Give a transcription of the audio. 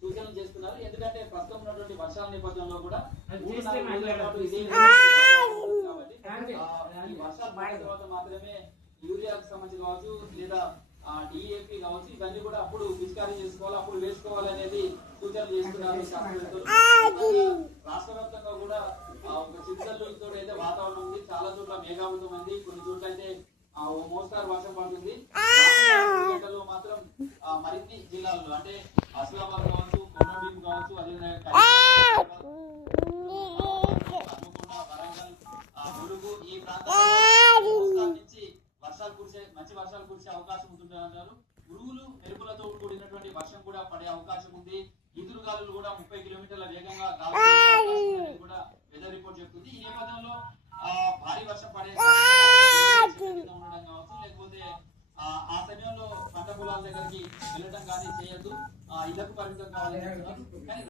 సూచనలు చేస్తున్నారు. ఎందుకంటే ప్రస్తుతం ఉన్నటువంటి వర్షాల నేపథ్యంలో కూడా వర్షాలు పడిన తర్వాత మాత్రమే యూరియాకు సంబంధించి కావచ్చు లేదా డిఏపి కావచ్చు ఇవన్నీ కూడా అప్పుడు పిచికారీ చేసుకోవాలి, అప్పుడు వేసుకోవాలనేది సూచనలు చేస్తున్నారు శాస్త్రవేత్తలు. రాష్ట్ర వ్యాప్తంగా కూడా ఒక చిత్తూరుతో అయితే వాతావరణం ఉంది. చాలా చోట్ల మేఘావృతమైంది, కొన్ని చోట్ల అయితే మోస్తారు వర్షం పడుతుంది. గంటల్లో మాత్రం మరిన్ని జిల్లాల్లో అంటే ఆసిఫాబాద్ కావచ్చు, కొమరంభీం కావచ్చు, అదేవిధంగా వరంగల్, ములుగు ఈ ప్రాంతాల్లో నుంచి మంచి వర్షాలు కురిసే అవకాశం ఉంటుంది అంటారు. ఉరుములు మెరుపులతో కూడినటువంటి వర్షం కూడా పడే అవకాశం ఉంది. ఈదురు గాలులు కూడా 30 కిలోమీటర్ల వేగంగా గాలి కూడా వెదర్ రిపోర్ట్ చెప్తుంది. ఈ నేపథ్యంలో భారీ వర్షం పడే ఉండడం కావచ్చు, లేకపోతే ఆ సమయంలో పంట పొలాల దగ్గరికి వెళ్ళడం కానీ చేయొద్దు, ఇళ్లకు పరిమితం కావాలని చెప్తున్నారు.